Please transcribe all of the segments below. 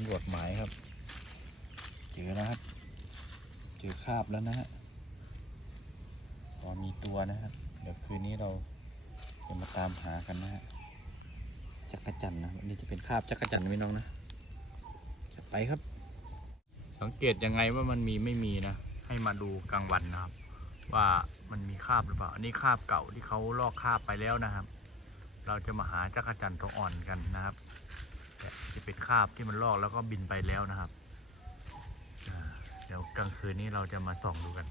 ำรวจหมายครับ เจอนะครับ เจอคาบแล้วนะฮะพอมีตัวนะครับ เดี๋ยวคืนนี้เราจะมาตามหากันนะฮะจักรจันนะวันนี้จะเป็นคาบจักรจันไหมน้องนะจะไปครับ สังเกตยังไงว่ามันมีไม่มีนะ ให้มาดูกลางวันนะครับ ว่ามันมีคาบหรือเปล่า อันนี้คาบเก่าที่เขาลอกคาบไปแล้วนะครับ เราจะมาหาจักรจันตัวอ่อนกันนะครับ จะเป็นคราบที่มันลอกแล้วก็บินไปแล้วนะครับอ่าเดี๋ยวกลางคืนนี้เราจะมาส่องดูกัน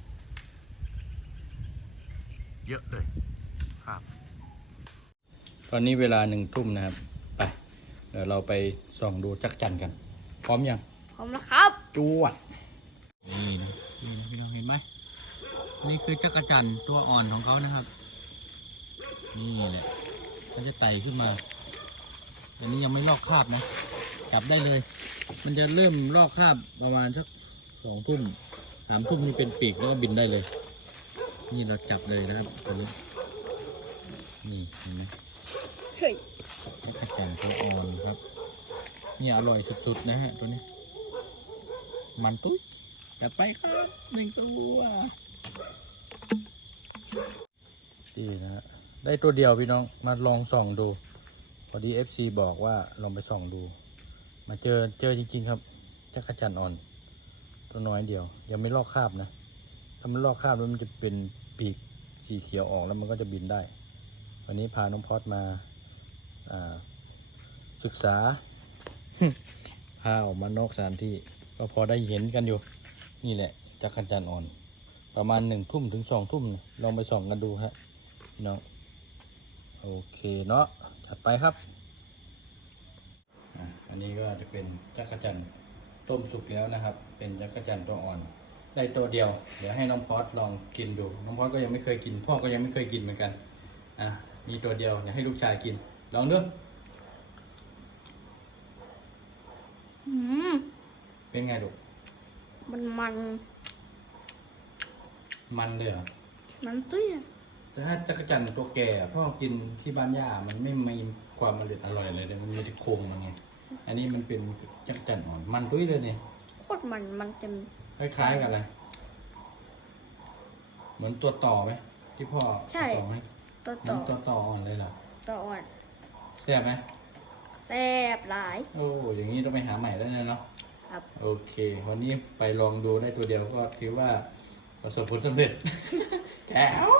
เยอะเลยคราบตอนนี้เวลาหนึ่งทุ่มนะครับ ไป เดี๋ยวเราไปส่องดูจักรจันทร์กัน พร้อมยัง พร้อมแล้วครับ จวด นี่นะนี่นะพี่น้องเห็นไหมนี่คือจักรจันทร์ตัวอ่อนของเขานะครับ นี่แหละมันจะไต่ขึ้นมา อันนี้ยังไม่ลอกคราบนะ จับได้เลย มันจะเริ่มลอกคราบประมาณสักสองทุ่มสามทุ่มนี่เป็นปีกแล้วก็บินได้เลย นี่เราจับเลยนะครับตัวนี้นี่เห็นไหมเฮ้ยจักรจันทร์ตัวอ่อนครับ นี่อร่อยสุดๆนะฮะตัวนี้ มันตุ้ยจัดไปครับหนึ่งตัวนี่นะฮะได้ตัวเดียวพี่น้องมาลองส่องดู พอดี FC บอกว่าลองไปส่องดู มาเจอเจอจริง ๆ ครับจักรจันทร์อ่อน ตัวน้อยเดียว ยังไม่ลอกคราบนะ ถ้ามันลอกคราบแล้วมันจะเป็นปีกสีเขียวออกแล้วมันก็จะบินได้ วันนี้พาน้องพอดมาศึกษา พาออกมานอกสถานที่ก็พอได้เห็นกันอยู่ นี่แหละจักรจันทร์อ่อน ประมาณหนึ่งทุ่มถึงสองทุ่มลองไปส่องกันดูฮะน้องโอเคเนาะ จัดไปครับอะอันนี้ก็จะเป็นจักรจันทร์ต้มสุกแล้วนะครับ เป็นจักรจันทร์ตัวอ่อน ได้ตัวเดียว เดี๋ยวให้น้องพอดลองกินดู น้องพอดก็ยังไม่เคยกิน พ่อก็ยังไม่เคยกินเหมือนกัน อะ มีตัวเดียวเดี๋ยวให้ลูกชายกิน ลองดูอืมเป็นไงลูก มันมัน มันเลยเหรอ มันตุ้ย แต่ถ้าจักรจันทร์ตัวแก่พ่อกินที่บ้านย่ามันไม่มีความอร่อยอร่อยเลยเลยมันมีแต่โครงมันไงอันนี้มันเป็นจักรจันทร์อ่อนมันตุ้ยเลยเนี่ยโคตรมันมันเต็มคล้ายๆกันเลยเหมือนตัวต่อไหมที่พ่อใช่ต่อให้ตัวเหมืต่ออนตัวต่ออ่อนเลยเหรอตัวอ่อนแซ่บไหมแซ่บหลาย โอ้อย่างนี้ต้องไปหาใหม่แล้วนะเนาะครับโอเควันนี้ไปลองดูได้ตัวเดียวก็ถือว่าประสบผลสำเร็จแก้ว